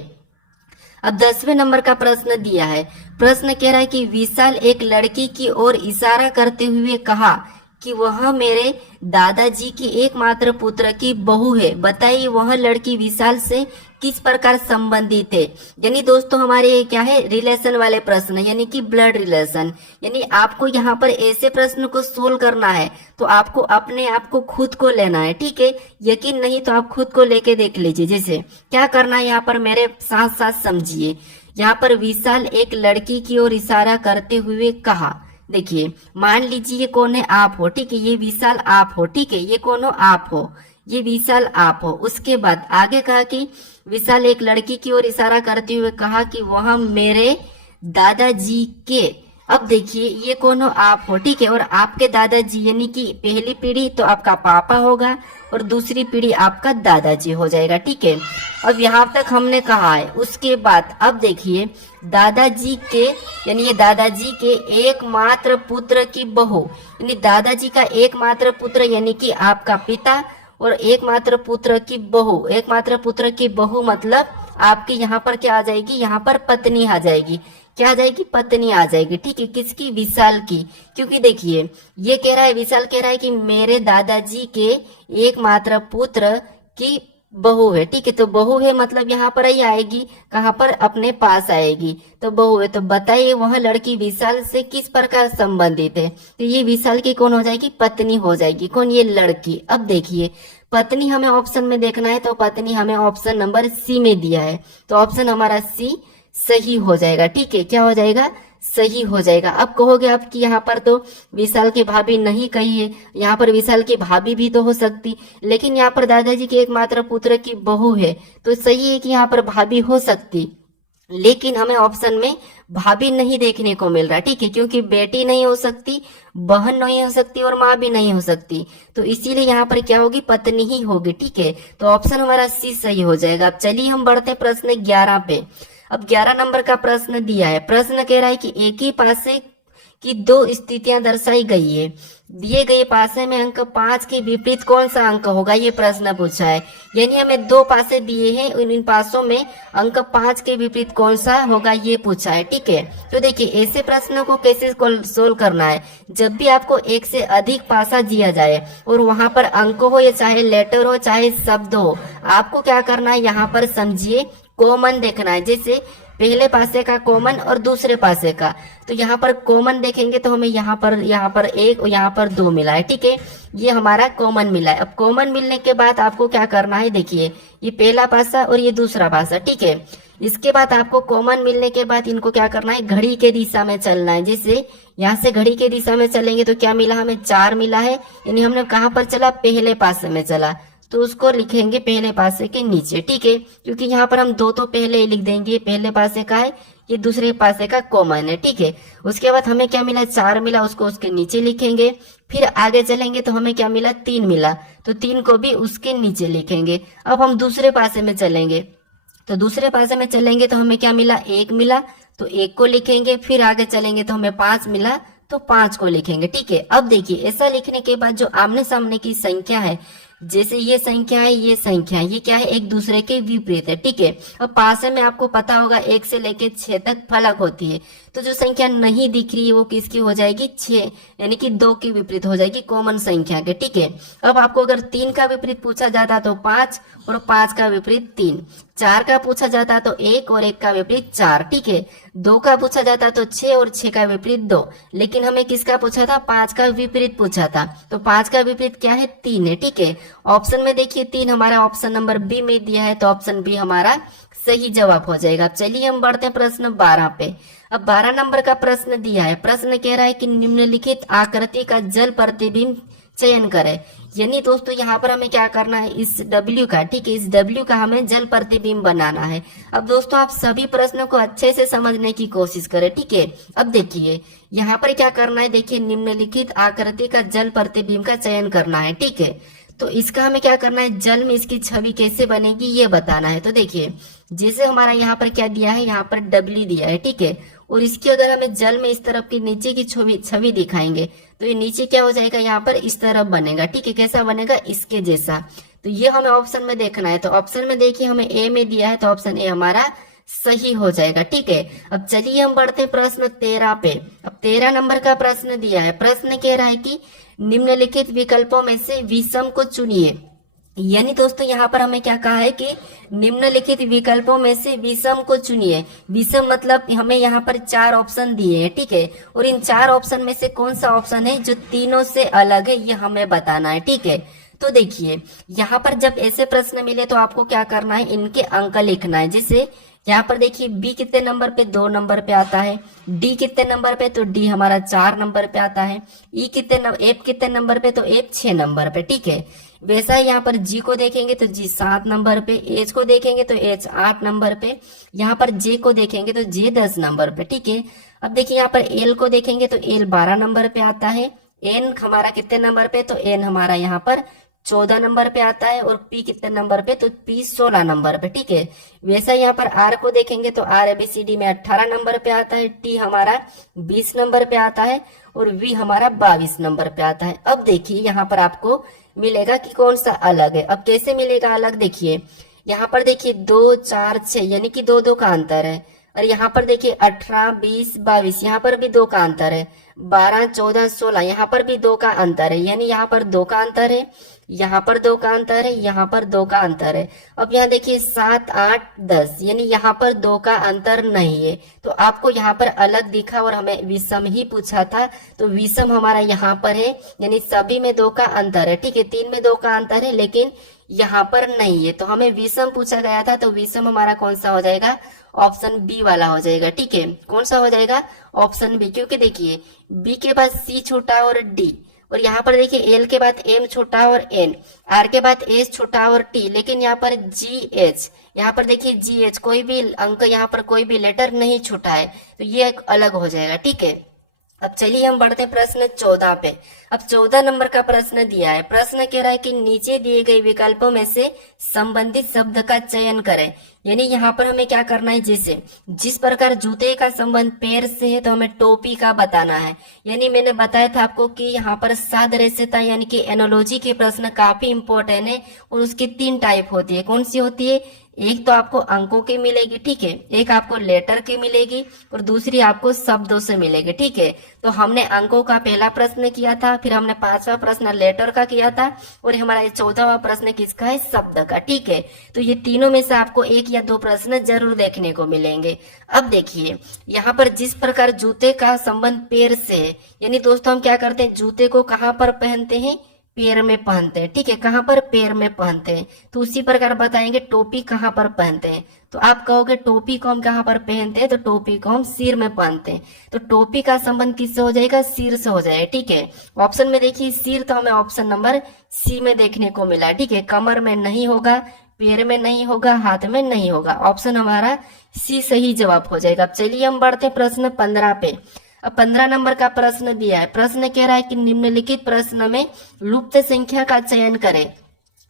अब 10वें नंबर का प्रश्न दिया है। प्रश्न कह रहा है कि विशाल एक लड़की की ओर इशारा करते हुए कहा कि वह मेरे दादाजी की एकमात्र पुत्र की बहू है, बताइए वह लड़की विशाल से किस प्रकार संबंधित है। यानी दोस्तों हमारे ये क्या है, रिलेशन वाले प्रश्न, यानी कि ब्लड रिलेशन। यानी आपको यहाँ पर ऐसे प्रश्न को सोल्व करना है तो आपको अपने आप को खुद को लेना है। ठीक है, यकीन नहीं तो आप खुद को लेके देख लीजिए। जैसे क्या करना है, यहाँ पर मेरे साथ साथ समझिए। यहाँ पर विशाल एक लड़की की ओर इशारा करते हुए कहा, देखिए मान लीजिए ये कौन है, आप हो। ठीक है, ये विशाल आप हो। ठीक है, ये कौन हो, आप हो, ये विशाल आप हो। उसके बाद आगे कहा कि विशाल एक लड़की की ओर इशारा करते हुए कहा कि वह मेरे दादाजी के, अब देखिए ये कौन हो, आप हो। ठीक है, और आपके दादाजी यानी कि पहली पीढ़ी तो आपका पापा होगा और दूसरी पीढ़ी आपका दादाजी हो जाएगा। ठीक है, अब यहाँ तक हमने कहा है। उसके बाद अब देखिए दादाजी के, यानी ये दादाजी के एकमात्र पुत्र की बहू, यानी दादाजी का एकमात्र पुत्र यानी कि आपका पिता, और एकमात्र पुत्र की बहू, एकमात्र पुत्र की बहू मतलब आपकी यहाँ पर क्या आ जाएगी, यहाँ पर पत्नी आ जाएगी। क्या आ जाएगी, पत्नी आ जाएगी। ठीक है, किसकी, विशाल की। क्योंकि देखिए ये कह रहा है, विशाल कह रहा है कि मेरे दादाजी के एकमात्र पुत्र की बहू है। ठीक है, तो बहू है मतलब यहाँ पर ही आएगी, कहाँ पर, अपने पास आएगी, तो बहू है। तो बताइए वह लड़की विशाल से किस प्रकार संबंधित है, तो ये विशाल की कौन हो जाएगी, पत्नी हो जाएगी। कौन, ये लड़की। अब देखिए पत्नी हमें ऑप्शन में देखना है, तो पत्नी हमें ऑप्शन नंबर सी में दिया है, तो ऑप्शन हमारा सी सही हो जाएगा। ठीक है, क्या हो जाएगा, सही हो जाएगा। अब कहोगे आप कि यहाँ पर तो विशाल की भाभी नहीं कही है, यहाँ पर विशाल की भाभी भी तो हो सकती, लेकिन यहाँ पर दादाजी के एकमात्र पुत्र की बहू है, तो सही है कि यहाँ पर भाभी हो सकती, लेकिन हमें ऑप्शन में भाभी नहीं देखने को मिल रहा। ठीक है, क्योंकि बेटी नहीं हो सकती, बहन नहीं हो सकती और माँ भी नहीं हो सकती, तो इसीलिए यहाँ पर क्या होगी, पत्नी ही होगी। ठीक है, तो ऑप्शन हमारा सी सही हो जाएगा। अब चलिए हम बढ़ते हैं प्रश्न 11 पे। अब 11 नंबर का प्रश्न दिया है। प्रश्न कह रहा है कि एक ही पासे की दो स्थितियां दर्शाई गई है, दिए गए पासे में अंक 5 के विपरीत कौन सा अंक होगा, ये प्रश्न पूछा है। यानी हमें दो पासे दिए हैं, इन पासों में अंक 5 के विपरीत कौन सा होगा, ये पूछा है। ठीक है, तो देखिए ऐसे प्रश्नों को कैसे सोल्व करना है। जब भी आपको एक से अधिक पासा दिया जाए और वहां पर अंक हो, या चाहे लेटर हो चाहे शब्द हो, आपको क्या करना है, यहाँ पर समझिए कॉमन देखना है। जैसे पहले पासे का कॉमन और दूसरे पासे का, तो यहाँ पर कॉमन देखेंगे तो हमें यहाँ पर एक और यहाँ पर दो मिला है। ठीक है, ये हमारा कॉमन मिला है। अब कॉमन मिलने के बाद आपको क्या करना है, देखिए ये पहला पासा और ये दूसरा पासा। ठीक है, इसके बाद आपको कॉमन मिलने के बाद इनको क्या करना है, घड़ी के दिशा में चलना है। जैसे यहाँ से घड़ी के दिशा में चलेंगे तो क्या मिला, हमें 4 मिला है, यानी हमने कहाँ पर चला, पहले पासे में चला, तो उसको लिखेंगे पहले पासे के नीचे। ठीक है, क्योंकि यहाँ पर हम दो तो पहले ही लिख देंगे, पहले पासे का है, ये दूसरे पासे का कॉमन है। ठीक है, उसके बाद हमें क्या मिला, 4 मिला, उसको उसके नीचे लिखेंगे। फिर आगे चलेंगे तो हमें क्या मिला, 3 मिला, तो 3 को भी उसके नीचे लिखेंगे। अब हम दूसरे पासे में चलेंगे, तो दूसरे पासे में चलेंगे तो हमें क्या मिला, 1 मिला, तो 1 को लिखेंगे। फिर आगे चलेंगे तो हमें 5 मिला, तो 5 को लिखेंगे। ठीक है, अब देखिए ऐसा लिखने के बाद जो आमने सामने की संख्या है, जैसे ये संख्या है, ये संख्या है, ये क्या है, एक दूसरे के विपरीत है। ठीक है, अब पासे में आपको पता होगा 1 से लेके 6 तक फलक होती है, तो जो संख्या नहीं दिख रही है वो किसकी हो जाएगी, 6, यानी कि 2 की विपरीत हो जाएगी कॉमन संख्या के। ठीक है, अब आपको अगर 3 का विपरीत पूछा जाता तो 5, और 5 का विपरीत 3, 4 का पूछा जाता तो 1 और 1 का विपरीत 4। ठीक है, 2 का पूछा जाता तो 6 और 6 का विपरीत 2, लेकिन हमें किसका पूछा था, 5 का विपरीत पूछा था, तो 5 का विपरीत क्या है, 3 है। ठीक है, ऑप्शन में देखिए 3 हमारा ऑप्शन नंबर बी में दिया है, तो ऑप्शन बी हमारा सही जवाब हो जाएगा। चलिए हम बढ़ते हैं प्रश्न 12 पे। अब 12 नंबर का प्रश्न दिया है। प्रश्न कह रहा है कि निम्नलिखित आकृति का जल प्रतिबिंब चयन करें। यानी दोस्तों यहाँ पर हमें क्या करना है, इस W का, ठीक है, इस W का हमें जल प्रतिबिंब बनाना है। अब दोस्तों आप सभी प्रश्नों को अच्छे से समझने की कोशिश करें। ठीक है, अब देखिए यहाँ पर क्या करना है, देखिए निम्नलिखित आकृति का जल प्रतिबिंब का चयन करना है। ठीक है, तो इसका हमें क्या करना है, जल में इसकी छवि कैसे बनेगी ये बताना है। तो देखिए जैसे हमारा यहाँ पर क्या दिया है, यहाँ पर W दिया है। ठीक है, और इसकी अगर हमें जल में इस तरफ की नीचे की छवि दिखाएंगे तो ये नीचे क्या हो जाएगा, यहाँ पर इस तरफ बनेगा। ठीक है, कैसा बनेगा, इसके जैसा। तो ये हमें ऑप्शन में देखना है, तो ऑप्शन में देखिए हमें ए में दिया है, तो ऑप्शन ए हमारा सही हो जाएगा। ठीक है, अब चलिए हम बढ़ते हैं प्रश्न 13 पे। अब 13 नंबर का प्रश्न दिया है। प्रश्न कह रहा है कि निम्नलिखित विकल्पों में से विषम को चुनिए। यानी दोस्तों यहाँ पर हमें क्या कहा है कि निम्नलिखित विकल्पों में से विषम को चुनिए। विषम मतलब हमें यहाँ पर 4 ऑप्शन दिए हैं। ठीक है, और इन 4 ऑप्शन में से कौन सा ऑप्शन है जो तीनों से अलग है, ये हमें बताना है। ठीक है, तो देखिए यहाँ पर जब ऐसे प्रश्न मिले तो आपको क्या करना है, इनके अंक लिखना है। जैसे यहाँ पर देखिए बी कितने नंबर पे, 2 नंबर पे आता है। डी कितने नंबर पे, तो डी हमारा 4 नंबर पे आता है। एफ कितने नंबर पे, तो एफ 6 नंबर पे। ठीक है, वैसा ही यहाँ पर जी को देखेंगे तो जी 7 नंबर पे, एच को देखेंगे तो एच 8 नंबर पे, यहाँ पर जे को देखेंगे तो जे 10 नंबर पे। ठीक है, अब देखिए यहाँ पर एल को देखेंगे तो एल 12 नंबर पे आता है। एन हमारा कितने नंबर पे, तो एन हमारा यहाँ पर 14 नंबर पे आता है। और पी कितने नंबर पे, तो पी 16 नंबर पे। ठीक है, वैसा यहाँ पर आर को देखेंगे तो आर एबीसीडी में 18 नंबर पे आता है। टी हमारा 20 नंबर पे आता है, और वी हमारा 22 नंबर पे आता है। अब देखिए यहाँ पर आपको मिलेगा कि कौन सा अलग है। अब कैसे मिलेगा अलग, देखिए यहाँ पर देखिए 2 4 6 यानी कि 2 का अंतर है। और यहाँ पर देखिए 18 20 22 यहाँ पर भी 2 का अंतर है। 12 14 16 यहाँ पर भी 2 का अंतर है, यानी यहाँ पर 2 का अंतर है। यहाँ पर 2 का अंतर है, यहाँ पर 2 का अंतर है। अब यहाँ देखिए 7, 8, 10, यानी यहाँ पर 2 का अंतर नहीं है। तो आपको यहाँ पर अलग दिखा और हमें विषम ही पूछा था, तो विषम हमारा यहाँ पर है, यानी सभी में 2 का अंतर है। ठीक है, 3 में 2 का अंतर है लेकिन यहाँ पर नहीं है, तो हमें विषम पूछा गया था, तो विषम हमारा कौन सा हो जाएगा, ऑप्शन बी वाला हो जाएगा। ठीक है, कौन सा हो जाएगा, ऑप्शन बी, क्योंकि देखिए बी के बाद सी छोटा और डी, और यहाँ पर देखिए एल के बाद एम छोटा और एन, आर के बाद एस छोटा और टी, लेकिन यहाँ पर जी एच, यहाँ पर देखिए जी एच, कोई भी अंक, यहाँ पर कोई भी लेटर नहीं छूटा है, तो ये एक अलग हो जाएगा। ठीक है, अब चलिए हम बढ़ते हैं प्रश्न 14 पे। अब 14 नंबर का प्रश्न दिया है। प्रश्न कह रहा है कि नीचे दिए गए विकल्पों में से संबंधित शब्द का चयन करें। यानी यहाँ पर हमें क्या करना है, जैसे जिस प्रकार जूते का संबंध पैर से है तो हमें टोपी का बताना है। यानी मैंने बताया था आपको कि यहाँ पर सादृश्यता यानी कि एनोलॉजी के प्रश्न काफी इंपॉर्टेंट है, और उसकी 3 टाइप होती है। कौन सी होती है, एक तो आपको अंकों की मिलेगी, ठीक है, एक आपको लेटर की मिलेगी, और दूसरी आपको शब्दों से मिलेगी। ठीक है, तो हमने अंकों का पहला प्रश्न किया था, फिर हमने 5वां प्रश्न लेटर का किया था, और हमारा 14वां प्रश्न किसका है, शब्द का। ठीक है, तो ये तीनों में से आपको 1 या 2 प्रश्न जरूर देखने को मिलेंगे। अब देखिए यहाँ पर जिस प्रकार जूते का संबंध पैर से है, यानी दोस्तों हम क्या करते हैं, जूते को कहाँ पर पहनते हैं, पैर में पहनते हैं। ठीक है, कहाँ पर, पैर में पहनते हैं। तो उसी प्रकार बताएंगे टोपी कहाँ पर पहनते हैं, तो आप कहोगे टोपी को हम कहाँ पर पहनते हैं, तो टोपी को हम सिर में पहनते हैं। तो टोपी का संबंध किससे हो जाएगा, सिर से हो जाएगा। ठीक है, ऑप्शन में देखिए सिर, तो हमें ऑप्शन नंबर सी में देखने को मिला। ठीक है, कमर में नहीं होगा, पैर में नहीं होगा, हाथ में नहीं होगा, ऑप्शन हमारा सी सही जवाब हो जाएगा। अब चलिए हम बढ़ते प्रश्न 15 पे। अब 15 नंबर का प्रश्न दिया है। प्रश्न कह रहा है कि निम्नलिखित प्रश्न में लुप्त संख्या का चयन करें।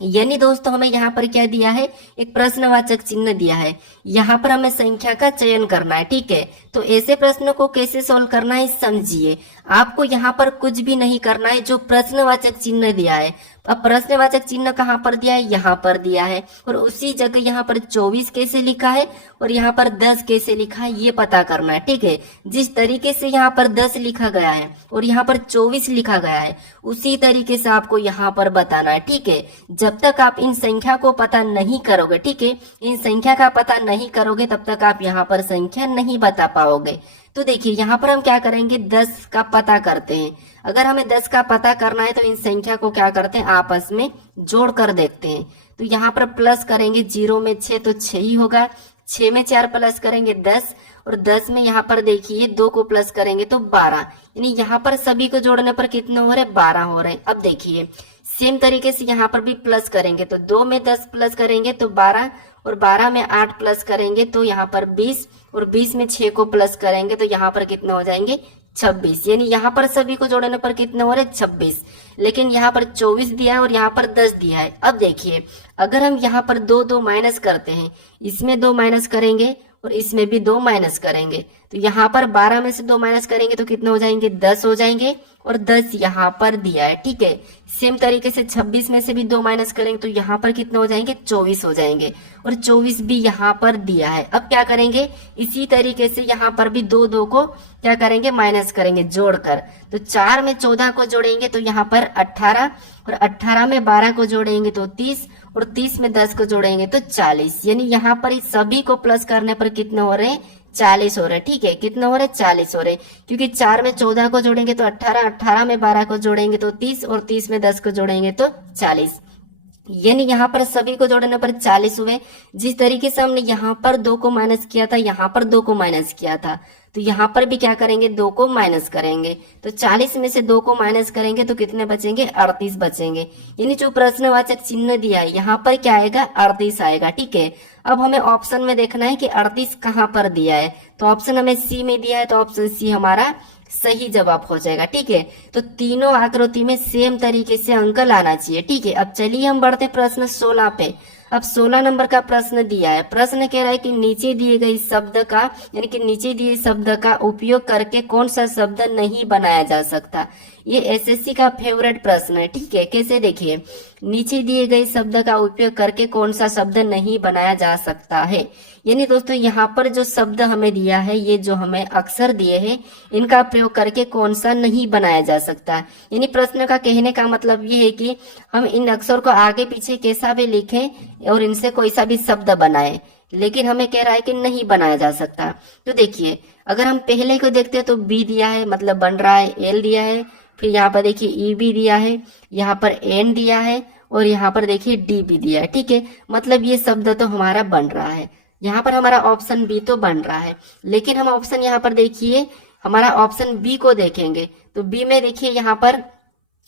यानी दोस्तों हमें यहाँ पर क्या दिया है, एक प्रश्नवाचक चिन्ह दिया है, यहाँ पर हमें संख्या का चयन करना है। ठीक है, तो ऐसे प्रश्नों को कैसे सॉल्व करना है समझिए। आपको यहाँ पर कुछ भी नहीं करना है, जो प्रश्नवाचक चिन्ह दिया है। अब प्रश्नवाचक चिन्ह कहाँ पर दिया है, यहाँ पर दिया है, और उसी जगह यहाँ पर 24 कैसे लिखा है और यहाँ पर 10 कैसे लिखा है, ये पता करना है। ठीक है, जिस तरीके से यहाँ पर 10 लिखा गया है और यहाँ पर 24 लिखा गया है, उसी तरीके से आपको यहाँ पर बताना है। ठीक है, जब तक आप इन संख्या को पता नहीं करोगे, ठीक है, इन संख्या का पता नहीं करोगे, तब तक आप यहाँ पर संख्या नहीं बता पाओगे। तो देखिए यहाँ पर हम क्या करेंगे, 10 का पता करते हैं। अगर हमें 10 का पता करना है तो इन संख्या को क्या करते हैं, आपस में जोड़ कर देखते हैं। तो यहाँ पर प्लस करेंगे, 0 में 6 तो 6 ही होगा, 6 में 4 प्लस करेंगे 10, और 10 में यहाँ पर देखिए 2 को प्लस करेंगे तो 12, यानी यहाँ पर सभी को जोड़ने पर कितने हो रहे, 12 हो रहे हैं। अब देखिए सेम तरीके से यहाँ पर भी प्लस करेंगे, तो 2 में 10 प्लस करेंगे तो 12, और 12 में 8 प्लस करेंगे तो यहाँ पर 20, और 20 में 6 को प्लस करेंगे तो यहाँ पर कितने हो जाएंगे, 26। यानी यहाँ पर सभी को जोड़ने पर कितने हो रहे, 26। लेकिन यहाँ पर 24 दिया है और यहाँ पर 10 दिया है। अब देखिए अगर हम यहाँ पर 2 माइनस करते हैं, इसमें 2 माइनस करेंगे और इसमें भी 2 माइनस करेंगे, तो यहाँ पर 12 में से 2 माइनस करेंगे तो कितने हो जाएंगे, 10 हो जाएंगे, और 10 यहाँ पर दिया है। ठीक है, सेम तरीके से 26 में से भी 2 माइनस करेंगे तो यहाँ पर कितने हो जाएंगे, 24 हो जाएंगे, और 24 भी यहाँ पर दिया है। अब क्या करेंगे, इसी तरीके से यहाँ पर भी 2 को क्या करेंगे, माइनस करेंगे जोड़कर। तो 4 में 14 को जोड़ेंगे तो यहाँ पर 18, और 18 में 12 को जोड़ेंगे तो 30, और 30 में 10 को जोड़ेंगे तो 40। यानी यहाँ पर इस सभी को प्लस करने पर कितने हो रहे हैं, 40 हो रहे हैं। ठीक है, कितने हो रहे हैं, 40 हो रहे हैं, क्योंकि 4 में 14 को जोड़ेंगे तो 18, 18 में 12 को जोड़ेंगे तो 30, और 30 में 10 को जोड़ेंगे तो 40। यानी यहाँ पर सभी को जोड़ने पर 40 हुए। जिस तरीके से हमने यहाँ पर 2 को माइनस किया था, यहाँ पर 2 को माइनस किया था, तो यहाँ पर भी क्या करेंगे, 2 को माइनस करेंगे। तो 40 में से 2 को माइनस करेंगे तो कितने बचेंगे, 38 बचेंगे। यानी जो प्रश्नवाचक चिन्ह दिया है यहाँ पर क्या आएगा, 38 आएगा। ठीक है, अब हमें ऑप्शन में देखना है कि 38 कहाँ पर दिया है, तो ऑप्शन हमें सी में दिया है, तो ऑप्शन सी हमारा सही जवाब हो जाएगा। ठीक है, तो तीनों आकृति में सेम तरीके से अंक लाना चाहिए। ठीक है, अब चलिए हम बढ़ते प्रश्न 16 पे। अब 16 नंबर का प्रश्न दिया है। प्रश्न कह रहा है कि नीचे दिए गए शब्द का, यानी कि नीचे दिए शब्द का उपयोग करके कौन सा शब्द नहीं बनाया जा सकता। ये एसएससी का फेवरेट प्रश्न है। ठीक है, कैसे देखिए, नीचे दिए गए शब्द का उपयोग करके कौन सा शब्द नहीं बनाया जा सकता है। यानी दोस्तों यहाँ पर जो शब्द हमें दिया है, ये जो हमें अक्षर दिए हैं, इनका प्रयोग करके कौन सा नहीं बनाया जा सकता। यानी प्रश्न का कहने का मतलब ये है कि हम इन अक्षर को आगे पीछे कैसा भी लिखें और इनसे कोई सा भी शब्द बनाए, लेकिन हमें कह रहा है कि नहीं बनाया जा सकता। तो देखिए अगर हम पहले को देखते हैं तो बी दिया है, मतलब बन रहा है, एल दिया है, फिर यहाँ पर देखिए ई भी दिया है, यहाँ पर एन दिया है और यहाँ पर देखिए डी भी दिया है। ठीक है, मतलब ये शब्द तो हमारा बन रहा है। यहाँ पर हमारा ऑप्शन बी तो बन रहा है, लेकिन हम ऑप्शन यहाँ पर देखिए हमारा ऑप्शन बी को देखेंगे तो बी में देखिए यहाँ पर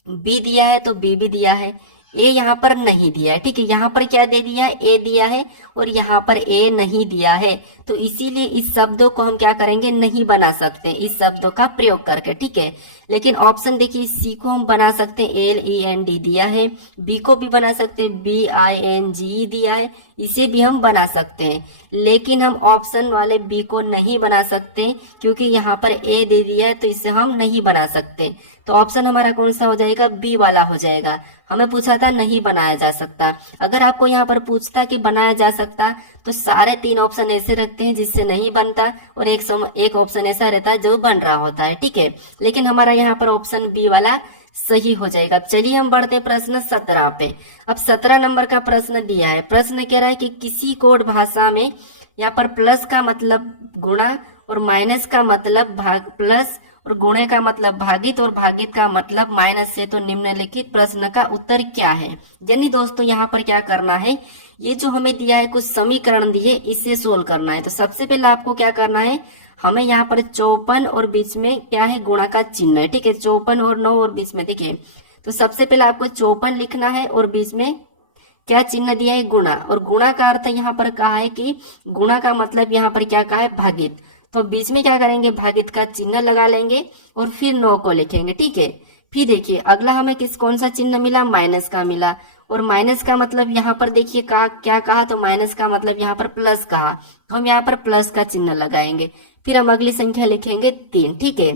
बी दिया है तो बी भी दिया है, ए यहाँ पर नहीं दिया है। ठीक है, यहाँ पर क्या दे दिया है, ए दिया है और यहाँ पर ए नहीं दिया है, तो इसीलिए इस शब्दों को हम क्या करेंगे, नहीं बना सकते इस शब्दों का प्रयोग करके। ठीक है, लेकिन ऑप्शन देखिए सी को हम बना सकते हैं, एल ई एन डी दिया है, बी को भी बना सकते हैं, बी आई एन जी दिया है, इसे भी हम बना सकते हैं, लेकिन हम ऑप्शन वाले बी को नहीं बना सकते क्योंकि यहाँ पर ए दे दिया है, तो इसे हम नहीं बना सकते। तो ऑप्शन हमारा कौन सा हो जाएगा, बी वाला हो जाएगा। हमें पूछा था नहीं बनाया जा सकता। अगर आपको यहाँ पर पूछता कि बनाया जा सकता तो सारे 3 ऑप्शन ऐसे रखते हैं जिससे नहीं बनता और एक ऑप्शन ऐसा रहता है जो बन रहा होता है। ठीक है, लेकिन हमारा यहाँ पर ऑप्शन बी वाला सही हो जाएगा। अब चलिए हम बढ़ते हैं प्रश्न 17 पे। अब 17 नंबर का प्रश्न दिया है। प्रश्न कह रहा है कि किसी कोड भाषा में यहाँ पर प्लस का मतलब गुणा और माइनस का मतलब भाग, प्लस और गुणे का मतलब भागित और भागित का मतलब माइनस से, तो निम्नलिखित प्रश्न का उत्तर क्या है। यानी दोस्तों यहाँ पर क्या करना है, ये जो हमें दिया है कुछ समीकरण दिए, इससे सोल्व करना है। तो सबसे पहले आपको क्या करना है, हमें यहाँ पर 54 और बीच में क्या है, गुणा का चिन्ह है। ठीक है, 54 और 9 और बीच में देखिए, तो सबसे पहले आपको 54 लिखना है और बीच में क्या चिन्ह दिया है, गुणा। और गुणा का अर्थ यहाँ पर कहा है कि गुणा का मतलब यहाँ पर क्या कहा है, भागित। तो बीच में क्या करेंगे, भागित का चिन्ह लगा लेंगे और फिर 9 को लिखेंगे। ठीक है, फिर देखिए अगला हमें कौन सा चिन्ह मिला, माइनस का मिला। और माइनस का मतलब यहाँ पर देखिए क्या कहा, तो माइनस का मतलब यहाँ पर प्लस कहा, तो हम यहाँ पर प्लस का चिन्ह लगाएंगे। फिर हम अगली संख्या लिखेंगे 3। ठीक है,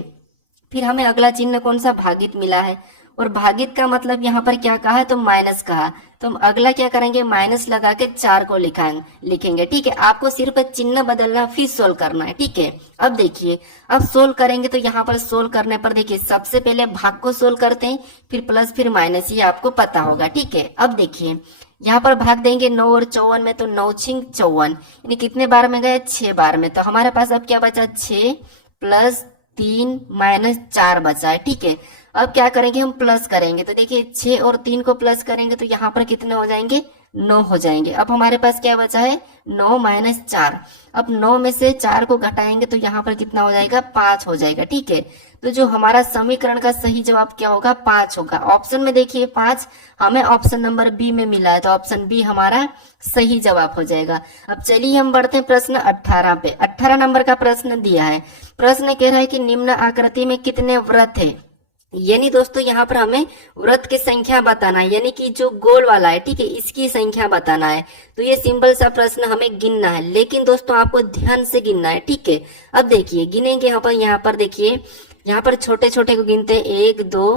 फिर हमें अगला चिन्ह कौन सा, भागित मिला है और भागित का मतलब यहाँ पर क्या कहा है, तो माइनस कहा, तो हम अगला क्या करेंगे, माइनस लगा के 4 को लिखेंगे। ठीक है, आपको सिर्फ चिन्ह बदलना फिर सोल्व करना है। ठीक है, अब देखिए अब सोल्व करेंगे तो यहाँ पर सोल्व करने पर देखिए सबसे पहले भाग को सोल्व करते हैं, फिर प्लस फिर माइनस, ये आपको पता होगा। ठीक है, अब देखिए यहाँ पर भाग देंगे 9 और 54 में, तो 9 छिंग 54, यानी कितने बार में गए, 6 बार में। तो हमारे पास अब क्या बचा, 6 प्लस 3 माइनस 4 बचा है। ठीक है, अब क्या करेंगे, हम प्लस करेंगे, तो देखिए 6 और 3 को प्लस करेंगे तो यहाँ पर कितने हो जाएंगे, 9 हो जाएंगे। अब हमारे पास क्या बचा है, 9 माइनस 4। अब 9 में से 4 को घटाएंगे तो यहाँ पर कितना हो जाएगा, 5 हो जाएगा। ठीक है, तो जो हमारा समीकरण का सही जवाब क्या होगा, 5 होगा। ऑप्शन में देखिए 5 हमें ऑप्शन नंबर बी में मिला है, तो ऑप्शन बी हमारा सही जवाब हो जाएगा। अब चलिए हम बढ़ते हैं प्रश्न 18 पे। 18 नंबर का प्रश्न दिया है। प्रश्न कह रहा है कि निम्न आकृति में कितने वृत्त है। यानी दोस्तों यहाँ पर हमें वृत्त की संख्या बताना है, यानी कि जो गोल वाला है, ठीक है, इसकी संख्या बताना है। तो ये सिंपल सा प्रश्न हमें गिनना है, लेकिन दोस्तों आपको ध्यान से गिनना है। ठीक है, अब देखिए गिनेंगे यहाँ पर देखिए, यहाँ पर छोटे छोटे को गिनते हैं, 1 2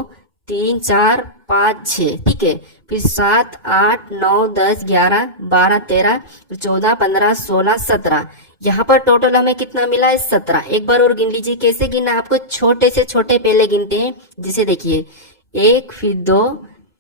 3 4 5 6। ठीक है, फिर 7 8 9 10 11 12 13 14 15 16 17। यहाँ पर टोटल हमें कितना मिला है, 17। एक बार और गिन लीजिए। कैसे गिनना, आपको छोटे से छोटे पहले गिनते हैं। जैसे देखिए 1 फिर 2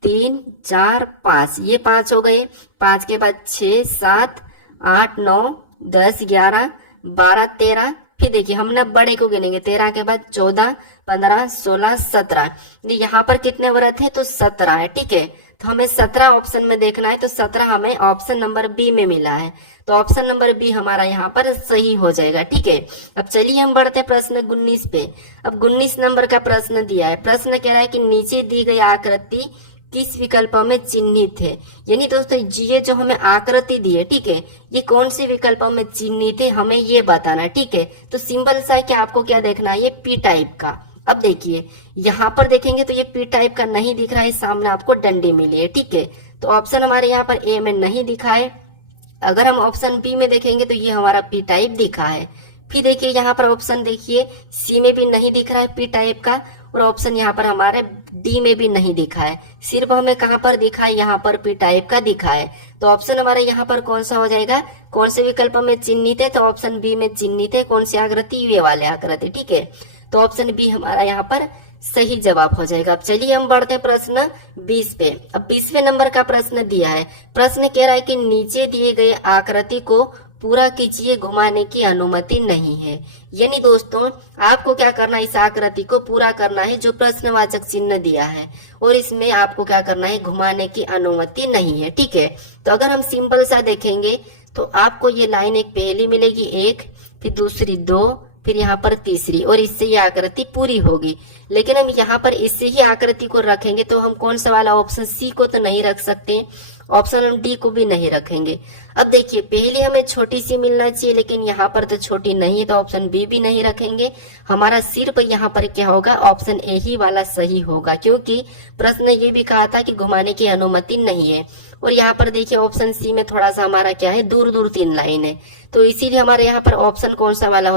3 4 5, ये 5 हो गए। 5 के बाद 6 7 8 9 10 11 12 13। फिर देखिए हम ना बड़े को गिनेंगे, 13 के बाद 14 15 16 17। यहाँ पर कितने वृत्त है, तो 17 है। ठीक है, तो हमें 17 ऑप्शन में देखना है, तो 17 हमें ऑप्शन नंबर बी में मिला है, तो ऑप्शन नंबर बी हमारा यहाँ पर सही हो जाएगा। ठीक है, अब चलिए हम बढ़ते हैं प्रश्न 19 पे। अब 19 नंबर का प्रश्न दिया है। प्रश्न कह रहा है कि नीचे दी गई आकृति किस विकल्प में चिन्हित है। यानी दोस्तों ये जो हमें आकृति दी है, ठीक है, ये कौन से विकल्प में चिन्हित है, हमें ये बताना है। ठीक है, तो सिंबल सा है कि आपको क्या देखना है, ये पी टाइप का। अब देखिए यहाँ पर देखेंगे तो ये पी टाइप का नहीं दिख रहा है, सामने आपको डंडी मिली है। ठीक है, तो ऑप्शन हमारे यहाँ पर ए में नहीं दिखा है। अगर हम ऑप्शन बी में देखेंगे तो ये हमारा पी टाइप दिखा है। फिर देखिए यहाँ पर ऑप्शन देखिए सी में भी नहीं दिख रहा है पी टाइप का, और ऑप्शन यहाँ पर हमारे डी में भी नहीं दिखा है, सिर्फ हमें कहाँ पर दिखा है, यहाँ पर पी टाइप का दिखा है। तो ऑप्शन हमारा यहाँ पर कौन सा हो जाएगा, कौन से विकल्प में चिन्हित है, तो ऑप्शन बी में चिन्हित है, कौन सी आकृति, ये वाले आकृति, ठीक है। तो ऑप्शन बी हमारा यहाँ पर सही जवाब हो जाएगा। अब चलिए हम बढ़ते हैं प्रश्न 20 पे। अब 20वें नंबर का प्रश्न दिया है, प्रश्न कह रहा है कि नीचे दिए गए आकृति को पूरा कीजिए, घुमाने की अनुमति नहीं है। यानी दोस्तों आपको क्या करना है, इस आकृति को पूरा करना है जो प्रश्नवाचक चिन्ह दिया है, और इसमें आपको क्या करना है, घुमाने की अनुमति नहीं है, ठीक है। तो अगर हम सिंपल सा देखेंगे तो आपको ये लाइन एक पहली मिलेगी, एक, फिर दूसरी 2, फिर यहाँ पर तीसरी, और इससे ये आकृति पूरी होगी। लेकिन हम यहाँ पर इससे ही आकृति को रखेंगे तो हम कौन सा वाला ऑप्शन सी को तो नहीं रख सकते, ऑप्शन हम डी को भी नहीं रखेंगे। अब देखिए पहले हमें छोटी सी मिलना चाहिए, लेकिन यहाँ पर तो छोटी नहीं है, तो ऑप्शन बी भी नहीं रखेंगे। हमारा सिर्फ यहाँ पर क्या होगा, ऑप्शन ए ही वाला सही होगा, क्योंकि प्रश्न ये भी कहा था कि घुमाने की अनुमति नहीं है। और यहाँ पर देखिए ऑप्शन सी में थोड़ा सा हमारा क्या है, दूर दूर 3 लाइन है, तो इसीलिए हमारे यहाँ पर ऑप्शन कौन सा वाला